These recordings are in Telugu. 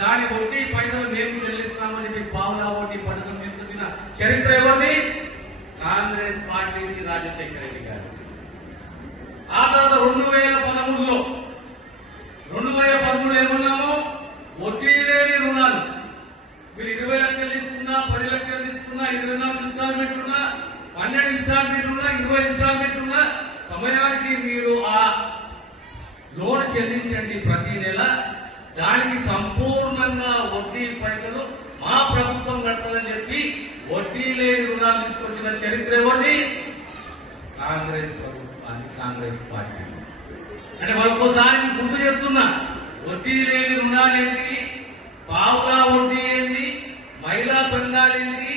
దాని వడ్డీ పైసలు మేము చెల్లిస్తామని చెప్పి పావులా వడ్డీ పథకం తీసుకొచ్చిన చరిత్ర ఎవరిది? కాంగ్రెస్ పార్టీది, రాజశేఖర రెడ్డి గారు. ఆ తర్వాత 2013లో ఏమన్నాము? వడ్డీ లేని రుణాలు. మీరు 20 లక్షలు తీసుకున్నా, 10 లక్షలు తీసుకున్నా, 24 ఇన్స్టాల్మెంట్ ఉన్నా, 12 ఇన్స్టాల్మెంట్ ఉన్నా, 20 ఇన్స్టాల్మెంట్ ఉన్నా, సమయానికి మీరు ఆ లోన్ చెల్లించండి ప్రతి నెల. దానికి సంపూర్ణంగా వడ్డీ పైసలు మా ప్రభుత్వం కట్టదని చెప్పి వడ్డీ లేని రుణాలు తీసుకొచ్చిన చరిత్ర ఎవరిది? కాంగ్రెస్ ప్రభుత్వాన్ని, కాంగ్రెస్ పార్టీ. అంటే మరొకసారి గుర్తు చేస్తున్నా, వడ్డీ లేని రుణాలేంటి, పావులా వడ్డీ ఏంటి, మహిళా సంఘాలేంటి,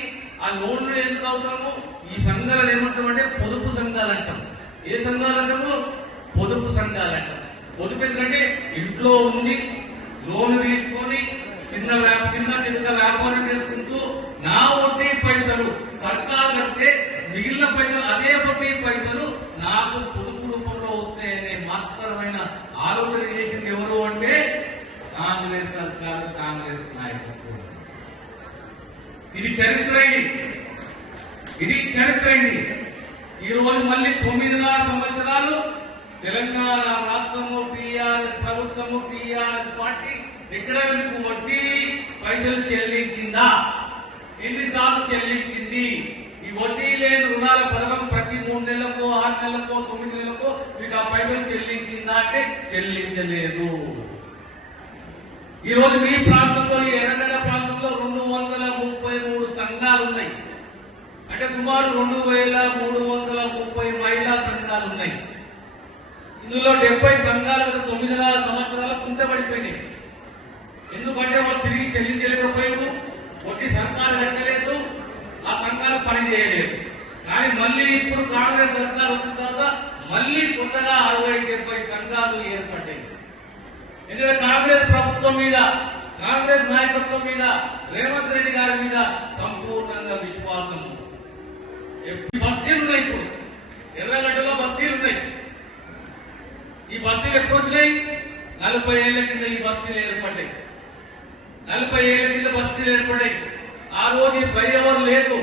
ఆ లోన్లు ఎందుకు అవసరము? ఈ సంఘాలు ఏమంటామంటే పొదుపు సంఘాలు అంటాం. ఏ సంఘాలు అంటాము? పొదుపు సంఘాలు అంటాం. పొదుపు ఎందుకంటే ఇంట్లో ఉంది, లోన్ తీసుకొని చిన్న వ్యాపారం చేసుకుంటూ నా వడ్డీ పైసలు సర్కారు కడితే మిగిలిన పైసలు అదే వడ్డీ పైసలు నాకు పొదుపు రూపంలో వస్తాయనే మాత్రమైన ఆలోచన చేసింది ఎవరు అంటే కాంగ్రెస్ సర్కారు, కాంగ్రెస్ నాయకత్వం. ఇది చరిత్ర. ఈ రోజు మళ్ళీ 9 సంవత్సరాలు తెలంగాణ రాష్ట్రము, టీఆర్ఎస్ ప్రభుత్వము, టీఆర్ఎస్ పార్టీ ఇక్కడ మీకు వడ్డీ పైసలు చెల్లించిందా? ఎన్నిసార్లు చెల్లించింది? ఈ వడ్డీ లేని రుణాల పథకం ప్రతి 3 నెలలకో, 6 నెలలకో, 9 నెలలకో మీకు ఆ పైసలు చెల్లించిందా అంటే చెల్లించలేదు. ఈ రోజు మీ ప్రాంతంలో, ఈ ఎర్రగడ్డ ప్రాంతంలో 233 సంఘాలు ఉన్నాయి. అంటే సుమారు 2330 మహిళా సంఘాలు ఉన్నాయి. ఇందులో 70 సంఘాలు 9 సంవత్సరాలు కుంటపడిపోయినాయి. ఎందుకంటే వాళ్ళు తిరిగి చెల్లించలేకపోయారు, వడ్డీ సర్కారు కట్టలేదు, ఆ సంఘాలు పనిచేయలేదు. కానీ మళ్ళీ ఇప్పుడు కాంగ్రెస్ సర్కారు వచ్చిన తర్వాత మళ్ళీ కొత్తగా 60-70 సంఘాలు ఏర్పడ్డాయి. ఎందుకంటే కాంగ్రెస్ ప్రభుత్వం మీద, కాంగ్రెస్ నాయకత్వం మీద, రేవంత్ రెడ్డి గారి మీద సంపూర్ణంగా విశ్వాసం. బస్తీలు ఉన్నాయి, ఇప్పుడు ఎర్రగడ్డలో బస్తీలు ఉన్నాయి. ఈ బస్తీలు ఎప్పుడు వచ్చినాయి? 40 ఏళ్ల కింద ఈ బస్తీలు ఏర్పడ్డాయి. 40 ఏళ్ల కింద బస్తీలు ఏర్పడ్డాయి. ఆ రోజు ఈ పై ఎవరు లేదు.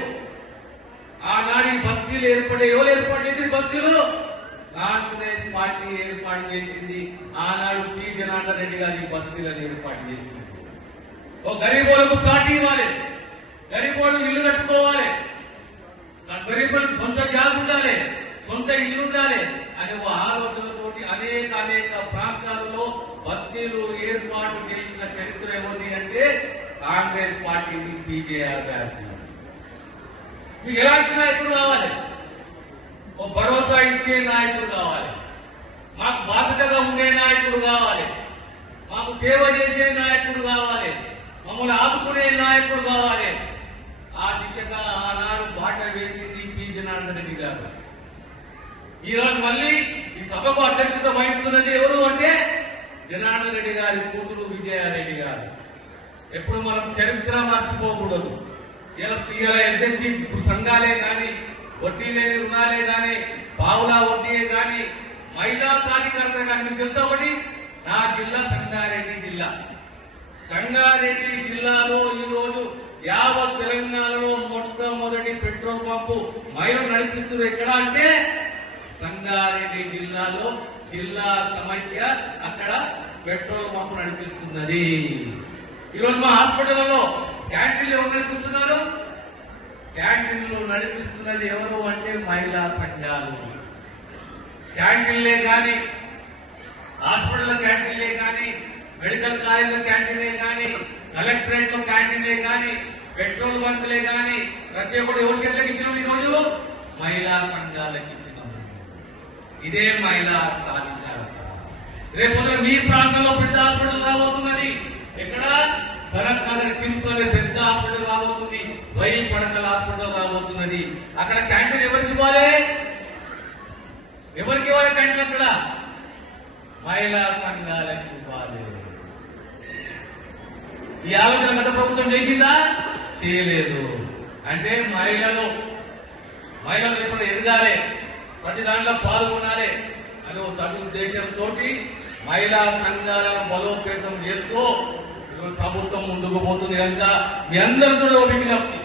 ఆనాడు ఈ బస్తీలు ఏర్పడ్డాయి. ఎవరు ఏర్పాటు చేసిన బస్తీలు? కాంగ్రెస్ పార్టీ ఏర్పాటు చేసింది. ఆనాడు పి జనార్దన్ రెడ్డి గారు ఈ బస్తీలను ఏర్పాటు చేసింది. ఓ గరీబోళ్లకు ప్లాట్ ఇవ్వాలి, గరీబోళ్లు ఇల్లు కట్టుకోవాలి, గరీబులకు సొంత జాబ్ ఉండాలి, సొంత ఇల్లు ఉండాలి అనే ఓ ఆలోచనతోటి అనేక ప్రాంతాలలో బస్తీలు ఏర్పాటు చేసిన చరిత్ర ఏముంది అంటే కాంగ్రెస్ పార్టీని, పీజేఆర్ గారికి. మీకు ఎలాంటి నాయకుడు కావాలి? ఓ భరోసా ఇచ్చే నాయకుడు కావాలి, మాకు బాధ్యతగా ఉండే నాయకుడు కావాలి, మాకు సేవ చేసే నాయకుడు కావాలి, మమ్మల్ని ఆదుకునే నాయకుడు కావాలి. ఆ దిశగా ఆనాడు బాట వేసింది పి జనార్దన్ రెడ్డి గారు. ఈ రోజు మళ్ళీ ఈ సభకు అధ్యక్షత వహిస్తున్నది ఎవరు అంటే జనార్దన్ రెడ్డి గారి కూతురు విజయారెడ్డి గారు. ఎప్పుడు మనం చరిత్ర మర్చిపోకూడదు. ఇలా ఎస్ఎస్జి సంఘాలే కానీ, వడ్డీ లేని రుణాలే కానీ, పావులా వడ్డీయే కానీ, మహిళా కార్యకర్త కానీ, మీకు తెలుసా ఒకటి? నా జిల్లా సంగారెడ్డి జిల్లా. సంగారెడ్డి జిల్లాలో ఈ రోజు యావత్ తెలంగాణలో మొట్టమొదటి పెట్రోల్ పంపు మహిళలు నడిపిస్తున్నారు. ఎక్కడ అంటే సంగారెడ్డి జిల్లాలో జిల్లా సమైక్య అక్కడ పెట్రోల్ పంపు నడిపిస్తున్నది. ఈరోజు మా హాస్పిటల్లో క్యాంటీన్లు ఎవరు నడిపిస్తున్నారు? క్యాంటీన్లు నడిపిస్తున్నది ఎవరు అంటే మహిళా సంఘాలు. క్యాంటీన్లే కానీ, హాస్పిటల్ క్యాంటీన్లే కానీ, మెడికల్ కాలేజీల క్యాంటీన్లే కానీ, కలెక్టరేట్ లో క్యాంటీన్లే కానీ, పెట్రోల్ బంకులే కానీ ప్రతి ఒక్కరు ఎవరు చేతులకు ఇచ్చినాం? ఈరోజు మహిళా సంఘాలకు ఇచ్చినాం. ఇదే మహిళా సాధికారత. రేపు మీ ప్రాంతంలో పెద్ద హాస్పిటల్ రాబోతున్నది. ఎక్కడ? సనత్ నగర్ కిమ్స్ అనే పెద్ద హాస్పిటల్ రాబోతుంది, వైరి పడకల హాస్పిటల్ రాబోతున్నది. అక్కడ క్యాంటీన్ ఎవరికి ఇవ్వాలి? ఎవరికి ఇవ్వాలి క్యాంటీన్? అక్కడ మహిళా సంఘాలకు ఇవ్వాలి. ఈ ఆలోచన గత ప్రభుత్వం చేసిందా? చేయలేదు. అంటే మహిళలు ఎప్పుడు ఎదగాలి, ప్రతి దాంట్లో పాల్గొనాలి అనే సదుద్దేశంతో మహిళా సంఘాలను బలోపేతం చేస్తూ ప్రభుత్వం ముందుకు పోతుంది కనుక మీ అందరూ కూడా విజ్ఞప్తి